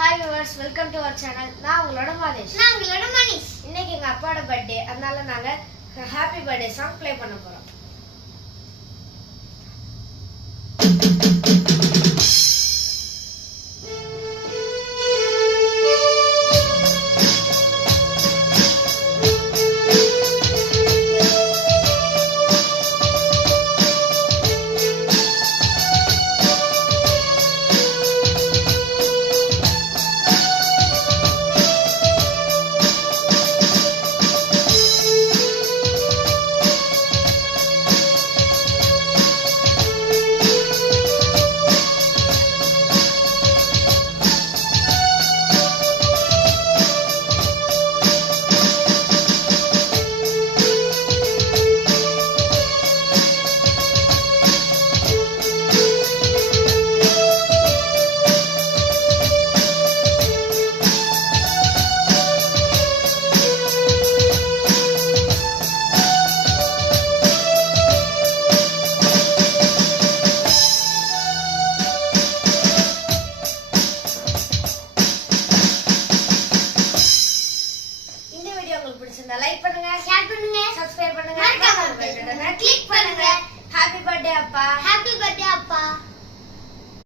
Hi viewers, welcome to our channel. நான் உங்களோட மாதேஷ். நான் உங்களோட மனிஷ். இன்னைக்கு எங்க அப்பாவோட பர்த்டே. அதனால நாங்க ஹாப்பி பர்த்டே சாங் ப்ளே பண்ண போறோம். லைக் பண்ணுங்க, ஷேர் பண்ணுங்க, சப்ஸ்கிரைப் பண்ணுங்க, மறக்காம பெல் பட்டனை கிளிக் பண்ணுங்க. ஹாப்பி பர்த்டே அப்பா. ஹாப்பி பர்த்டே அப்பா.